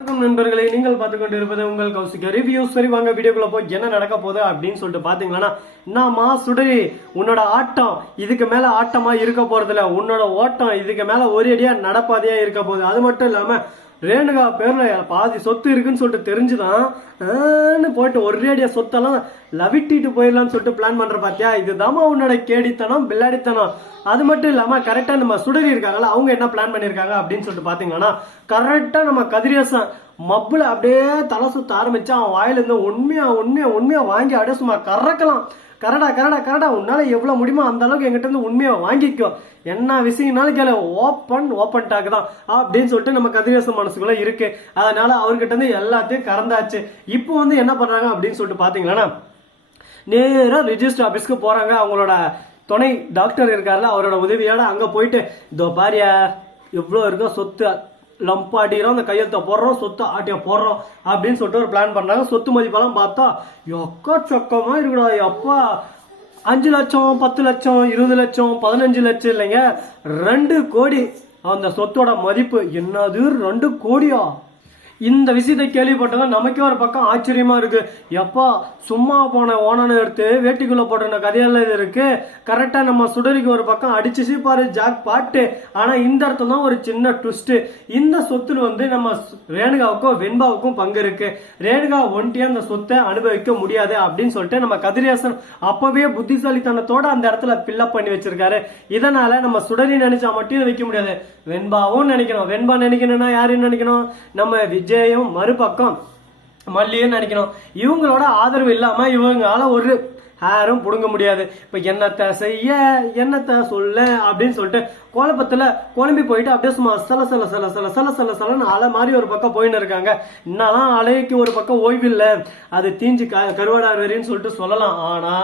வணக்கம் நண்பர்களே நீங்கள் பார்த்து கொண்டு இருப்பது உங்கள் கௌசிக்க ரிவ்யூ சரி வாங்க வீடியோக்குள்ள போய் என்ன நடக்க போகுது அப்படின்னு சொல்லிட்டு பாத்தீங்கன்னா என்னம்மா சுடரி உன்னோட ஆட்டம் இதுக்கு மேல ஆட்டமா இருக்க போறதில்ல. உன்னோட ஓட்டம் இதுக்கு மேல ஒரு அடியா நடப்பாதையா இருக்க போகுது. அது மட்டும் இல்லாம ரேணுகா பேரில் பாதி சொத்து இருக்குன்னு சொல்லிட்டு தெரிஞ்சுதான். போயிட்டு ஒரே அடியாக சொத்தெல்லாம் லவிட்டிட்டு போயிடலாம்னு சொல்லிட்டு பிளான் பண்ணுற பார்த்தியா இதுதாம்மா உன்னோட கேடித்தனம் பில்லாடித்தனம் அது மட்டும் இல்லாமல் கரெக்டாக நம்ம சுடரி இருக்காங்கல்ல அவங்க என்ன பிளான் பண்ணியிருக்காங்க அப்படின்னு சொல்லிட்டு பார்த்தீங்கன்னா கரெக்டாக நம்ம கதிரேசன் மப்புல அப்படியே தலை சுத்த ஆரம்பிச்சு அவன் வாயிலேருந்து உண்மையாக உண்மையாக உண்மையாக வாங்கி அப்படியே சும்மா கறக்கலாம். கரடா கரடா கரடா உன்னால எவ்வளோ முடியுமோ அந்த அளவுக்கு எங்கிட்ட இருந்து உண்மையை வாங்கிக்கோ. என்ன விஷயம்னாலும் கேளு. ஓப்பன் ஓப்பன் டாக் தான். அப்படின்னு சொல்லிட்டு நம்ம கதிரேசன் மனசுக்குள்ள இருக்கு. அதனால அவர்கிட்ட இருந்து எல்லாத்தையும் கறந்தாச்சு. இப்போ வந்து என்ன பண்றாங்க அப்படின்னு சொல்லிட்டு பாத்தீங்களா நேரா ரிஜிஸ்டர் ஆபீஸ்க்கு போறாங்க. அவங்களோட துணை டாக்டர் இருக்கார்ல அவரோட உதவியோட அங்க போயிட்டு இதோ பாரியா எவ்வளோ இருக்கோ சொத்து லம்ப் ஆட்டிக்கிறோம் அந்த கையெழுத்தை போடுறோம் சொத்து ஆட்டியை போடுறோம் அப்படின்னு சொல்லிட்டு ஒரு பிளான் பண்ணாங்க சொத்து மதிப்பெல்லாம் பார்த்தா எக்கா சொக்கமாக இருக்குடா அப்பா அஞ்சு லட்சம் பத்து லட்சம் இருபது லட்சம் பதினஞ்சு லட்சம் இல்லைங்க. ரெண்டு கோடி. அந்த சொத்தோட மதிப்பு என்னது? ரெண்டு கோடியா? இந்த விஷயத்தை கேள்விப்பட்டதும் நமக்கே ஒரு பக்கம் ஆச்சரியமா இருக்கு. எப்பா சும்மா போன ஓனனை எடுத்து வேட்டிக்குள்ள போட்டிருந்த கதையெல்லாம் இது இருக்கு. கரெக்டா நம்ம சுடரிக்கு ஒரு பக்கம் அடிச்சு பாரு ஜாக் பாட்டு. ஆனா இந்த இடத்துல தான் ஒரு சின்ன ட்விஸ்ட் இந்த சொத்துல வந்து நம்ம ரேணுகாவுக்கும் வெண்பாவுக்கும் பங்கு இருக்கு. ரேணுகா ஒன்ட்டியா அந்த சொத்தை அனுபவிக்க முடியாது அப்படின்னு சொல்லிட்டு நம்ம கதிரேசன் அப்பவே புத்திசாலித்தனத்தோட அந்த இடத்துல பில்லப் பண்ணி வச்சிருக்காரு. இதனால நம்ம சுடரி நினைச்சா மட்டும் வைக்க முடியாது. வெண்பாவும் நினைக்கணும். வெண்பா நினைக்கணும்னா யாருன்னு நினைக்கணும்? நம்ம விஜயும் மறுபக்கம் மல்லியும் நினைக்கணும் இவங்களோட ஆதரவு இல்லாம இவங்களால ஒரு ஹேரும் பிடுங்க முடியாது. இப்ப என்னத்தை செய்ய என்னத்தை சொல்ல அப்படின்னு சொல்லிட்டு குழப்பத்துல குழம்பி போயிட்டு அப்படியே சும்மா சில சில சில சில சில சில சலன்னு அலை மாதிரி ஒரு பக்கம் போயின்னு இருக்காங்க. என்னதான் அலைக்கு ஒரு பக்கம் ஓய்வு இல்லை அது தீஞ்சு க கருவாடார் வரின்னு சொல்லிட்டு சொல்லலாம். ஆனா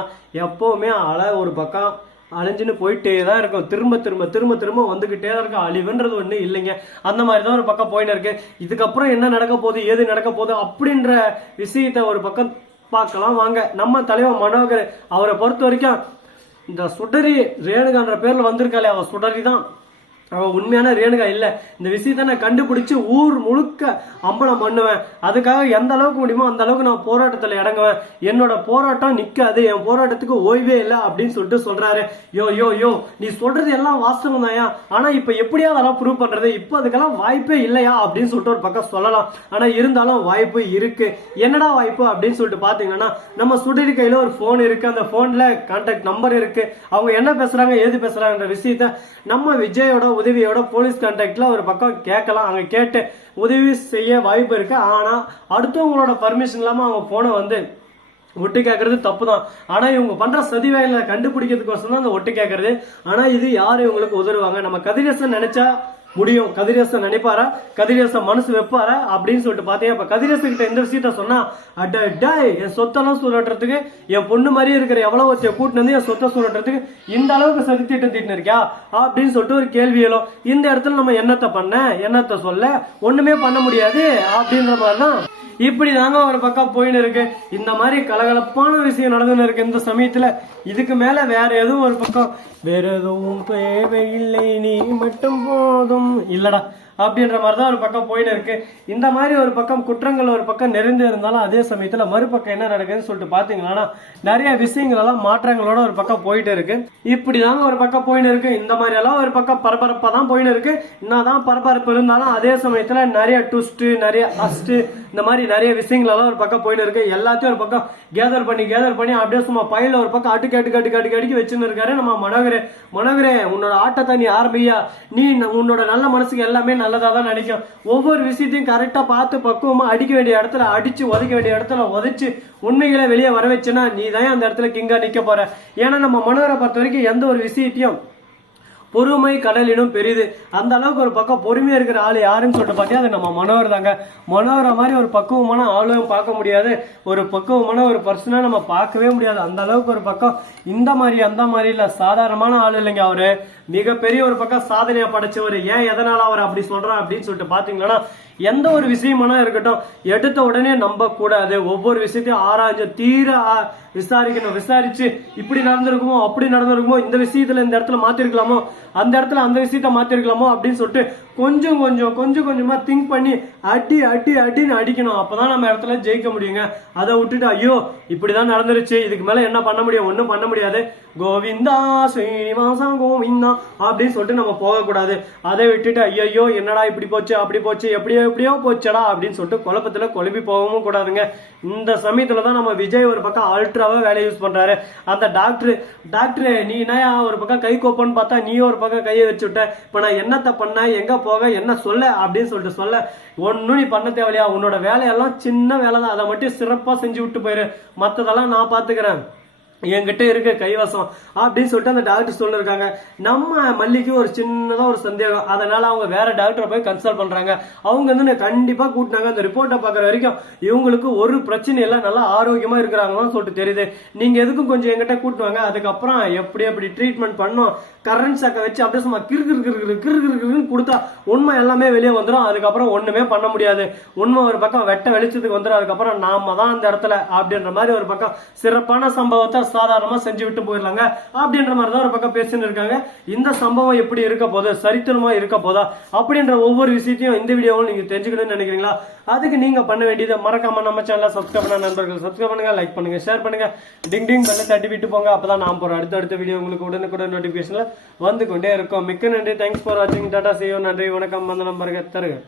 எப்பவுமே அலை ஒரு பக்கம் அலைஞ்சுன்னு போயிட்டே தான் இருக்கும். திரும்ப திரும்ப திரும்ப திரும்ப வந்துகிட்டே தான் இருக்கும். அழிவுன்றது ஒண்ணு இல்லைங்க. அந்த மாதிரி தான் ஒரு பக்கம் போயின்னு இருக்கு. இதுக்கப்புறம் என்ன நடக்க போகுது ஏது நடக்க போகுது அப்படின்ற விஷயத்த ஒரு பக்கம் பார்க்கலாம். வாங்க நம்ம தலைவர் மனோகர் அவரை பொறுத்த வரைக்கும் இந்த சுடரி ரேணுகான்ற பேர்ல வந்திருக்காளே அவ சுடரி தான் அவ உண்மையான ரேணுகா இல்ல. இந்த விஷயத்த நான் கண்டுபிடிச்சு ஊர் முழுக்க அம்பலம் பண்ணுவேன். அதுக்காக எந்த அளவுக்கு முடியுமோ அந்த அளவுக்கு நான் போராட்டத்துல இறங்குவேன். என்னோட போராட்டம் நிக்காது. என் போராட்டத்துக்கு ஓய்வே இல்லை அப்படின்னு சொல்லிட்டு சொல்றாரு. யோ யோ யோ நீ சொல்றது எல்லாம் வாஸ்தவம் தாயா ஆனா இப்ப எப்படியா அதெல்லாம் ப்ரூவ் பண்றது. இப்போ அதுக்கெல்லாம் வாய்ப்பே இல்லையா அப்படின்னு சொல்லிட்டு ஒரு பக்கம் சொல்லலாம். ஆனா இருந்தாலும் வாய்ப்பு இருக்கு. என்னடா வாய்ப்பு அப்படின்னு சொல்லிட்டு பாத்தீங்கன்னா நம்ம சுடரி கையில ஒரு போன் இருக்கு. அந்த போன்ல கான்டாக்ட் நம்பர் இருக்கு. அவங்க என்ன பேசுறாங்க ஏது பேசுறாங்கன்ற விஷயத்த நம்ம விஜயோட உதவியோட போலீஸ் கான்டாக்டில் ஒரு பக்கம் கேட்கலாம். அங்கே கேட்டு உதவி செய்ய வாய்ப்பு இருக்கு. ஆனால் அடுத்தவங்களோட பர்மிஷன் இல்லாமல் அவங்க போனை வந்து ஒட்டு கேட்கறது தப்பு தான் ஆனா இவங்க பண்ற சதி வேலை கண்டுபிடிக்கிறதுக்கோசம் தான் அந்த ஒட்டு கேட்கறது. ஆனா இது யார் இவங்களுக்கு உதவுவாங்க? நம்ம கதிரேசன் நினைச்சா முடியும். கதிரேசன் நினைப்பாரா? கதிரேசன் மனசு வைப்பாரா? அப்படின்னு சொல்லிட்டு பார்த்தீங்க அப்ப கதிரேசன் கிட்ட இந்த விஷயத்த சொன்னா அட டாய் என் சொத்தெல்லாம் சுரட்டுறதுக்கு என் பொண்ணு மாதிரியே இருக்கிற எவ்வளவு ஒருத்தைய கூட்டினு வந்து என் சொத்தை சுரட்டுறதுக்கு இந்த அளவுக்கு சதி திட்டம் தீட்டினு இருக்கியா? அப்படின்னு சொல்லிட்டு ஒரு கேள்வி எழும். இந்த இடத்துல நம்ம என்னத்தை பண்ண? என்னத்தை சொல்ல? ஒண்ணுமே பண்ண முடியாது. அப்படின்ற மாதிரி தான் இப்படி தாங்க ஒரு பக்கம் போயின்னு இருக்கு. இந்த மாதிரி கலகலப்பான விஷயம் நடந்துன்னு இருக்கு இந்த சமயத்துல. இதுக்கு மேல வேற எதுவும் ஒரு பக்கம் வேற எதுவும் தேவையில்லை நீ மட்டும் போதும். இல்லடா அப்படின்ற மாதிரி தான் ஒரு பக்கம் போயின்னு இருக்கு. இந்த மாதிரி ஒரு பக்கம் குற்றங்கள் ஒரு பக்கம் நிறைந்து இருந்தாலும் அதே சமயத்தில் மறுபக்கம் என்ன நடக்குதுன்னு சொல்லிட்டு பார்த்தீங்கன்னா நிறைய விஷயங்கள் எல்லாம் மாற்றங்களோட ஒரு பக்கம் போயிட்டு இருக்கு. இப்படி தாங்க ஒரு பக்கம் போயின்னு இருக்கு. இந்த மாதிரி எல்லாம் ஒரு பக்கம் பரபரப்பா தான் போயின்னு இருக்கு. என்னதான் பரபரப்பு இருந்தாலும் அதே சமயத்துல நிறைய ட்விஸ்ட் நிறைய அஸ்ட்டு இந்த மாதிரி நிறைய விஷயங்களெல்லாம் ஒரு பக்கம் போயின்னு இருக்கு. எல்லாத்தையும் ஒரு பக்கம் கேதர் பண்ணி கேதர் பண்ணி அப்படியே சும்மா பையில ஒரு பக்கம் அட்டுக்கு அட்டுக்கு அட்டுக்கு அட்டுக்கு அடிக்கி வச்சுன்னு இருக்காரு நம்ம மனோகரே. மனோகரே உன்னோட ஆட்டத்தை நீ ஆரம்பியா? நீ உன்னோட நல்ல மனசுக்கு எல்லாமே நல்லதாக தான் நினைக்கும். ஒவ்வொரு விஷயத்தையும் கரெக்டாக பார்த்து பக்குவமாக அடிக்க வேண்டிய இடத்துல அடித்து உதைக்க வேண்டிய இடத்துல உதைச்சு உண்மைகளை வெளியே வர வச்சுன்னா நீ தான் அந்த இடத்துல கிங்காக நிற்க போகிற ஏன்னா நம்ம மனோரை பொறுத்த வரைக்கும் எந்த ஒரு விஷயத்தையும் பொறுமை கடலினும் பெரிது. அந்த அளவுக்கு ஒரு பக்கம் பொறுமையா இருக்கிற ஆள் யாருன்னு சொல்லிட்டு பார்த்தீங்கன்னா அது நம்ம மனோவர் தாங்க. மனோகரை மாதிரி ஒரு பக்குவமான ஆளும் பார்க்க முடியாது. ஒரு பக்குவமான ஒரு பர்சனா நம்ம பார்க்கவே முடியாது. அந்த அளவுக்கு ஒரு பக்கம் இந்த மாதிரி அந்த மாதிரி இல்ல. சாதாரணமான ஆள் இல்லைங்க அவரு. மிகப்பெரிய ஒரு பக்கம் சாதனையா படைச்சவர். ஏன் எதனால அவர் அப்படி சொல்றான் அப்படின்னு சொல்லிட்டு பாத்தீங்கன்னா எந்த ஒரு விஷயமான இருக்கட்டும் எடுத்த உடனே நம்ப கூடாது ஒவ்வொரு விஷயத்தையும் ஆராய்ஞ்சு தீர விசாரிக்கணும். விசாரிச்சு இப்படி நடந்திருக்குமோ அப்படி நடந்திருக்குமோ இந்த விஷயத்துல இந்த இடத்துல மாத்திருக்கலாமோ அந்த இடத்துல அந்த விஷயத்த மாத்திருக்கலாமோ அப்படின்னு சொல்லிட்டு கொஞ்சம் கொஞ்சம் கொஞ்சம் கொஞ்சமா திங்க் பண்ணி அடி அடி அடின்னு அடிக்கணும். அப்பதான் நம்ம இடத்துல ஜெயிக்க முடியுங்க. அதை விட்டுட்டு ஐயோ இப்படிதான் நடந்துருச்சு. இதுக்கு மேல என்ன பண்ண முடியும்? ஒன்றும் பண்ண முடியாது. கோவிந்தா ஸ்ரீனிவாசா கோவிந்தா அப்படின்னு சொல்லிட்டு நம்ம போகக்கூடாது. அதை விட்டுட்டு ஐயோ என்னடா இப்படி போச்சு அப்படி போச்சு எப்படியோ எப்படியோ போச்சடா அப்படின்னு சொல்லிட்டு குழப்பத்துல குழம்பி போகவும் கூடாதுங்க. இந்த சமயத்துல தான் நம்ம விஜய் ஒரு பக்கம் அல்ட்ராவா வேலை யூஸ் பண்றாரு. அந்த டாக்டர் டாக்டர் நீ என்னயா ஒரு பக்கம் கை கோப்பன்னு பார்த்தா நீ ஒரு பக்கம் கையை வச்சு விட்ட இப்ப நான் என்னத்த பண்ண எங்க போக என்ன சொல்ல அப்படின்னு சொல்லிட்டு சொல்ல ஒன்னும் நீ பண்ண தேவையா உன்னோட வேலையெல்லாம் சின்ன வேலை தான் அதை மட்டும் சிறப்பா செஞ்சு விட்டு போயிரு. மத்ததெல்லாம் நான் பார்த்துக்கிறேன் என்கிட்ட இருக்க கைவசம் அப்படின்னு சொல்லிட்டு அந்த டாக்டர் சொல்லிருக்காங்க. நம்ம மல்லிக்கு ஒரு சின்னதா ஒரு சந்தேகம். அதனால அவங்க வேற டாக்டரை போய் கன்சல்ட் பண்றாங்க. அவங்க வந்து கண்டிப்பாக கண்டிப்பா கூட்டினாங்க. அந்த ரிப்போர்ட்டை பார்க்குற வரைக்கும் இவங்களுக்கு ஒரு பிரச்சனை இல்லை. நல்லா ஆரோக்கியமா இருக்கிறாங்கன்னு சொல்லிட்டு தெரியுது. நீங்க எதுக்கும் கொஞ்சம் என்கிட்ட கூட்டுவாங்க அதுக்கப்புறம் எப்படி எப்படி ட்ரீட்மெண்ட் பண்ணோம். கரண்ட் சக்கை வச்சு அப்படியே சும்மா கிரு கிறு கிறு கிறு கிறு கிறு கொடுத்தா உண்மை எல்லாமே வெளியே வந்துடும் அதுக்கப்புறம் ஒண்ணுமே பண்ண முடியாது. உண்மை ஒரு பக்கம் வெட்ட வெளிச்சத்துக்கு வந்துடும் அதுக்கப்புறம் நாம தான் அந்த இடத்துல அப்படின்ற மாதிரி ஒரு பக்கம். சிறப்பான சம்பவத்தை சாதாரணமா செஞ்சு விட்டு போயிடலாங்க. அப்படின்ற மாதிரி தான் ஒரு பக்கம் பேசின்னு இருக்காங்க. இந்த சம்பவம் எப்படி இருக்க போகுது? சரித்திரமா இருக்க போதா? அப்படின்ற ஒவ்வொரு விஷயத்தையும் இந்த வீடியோவும் நீங்க தெரிஞ்சுக்கணும்னு நினைக்கிறீங்களா? அதுக்கு நீங்க பண்ண வேண்டியது மறக்காம நம்ம சேனல சப்ஸ்கிரைப் பண்ண நண்பர்கள் சப்ஸ்கிரைப் பண்ணுங்க லைக் பண்ணுங்க ஷேர் பண்ணுங்க. டிங் டிங் பண்ணி தட்டி விட்டு போங்க. அப்பதான் நான் போற அடுத்த அடுத்த வீடியோ உங்களுக்கு உடனுக்குடன் நோட்டிபிகேஷன்ல வந்து கொண்டே இருக்கும். மிக்க நன்றி. தேங்க்ஸ் ஃபார் வாட்சிங் டாடா செய்யும் நன்றி. வணக்கம். வந்த நம்பருக்கு தருங்க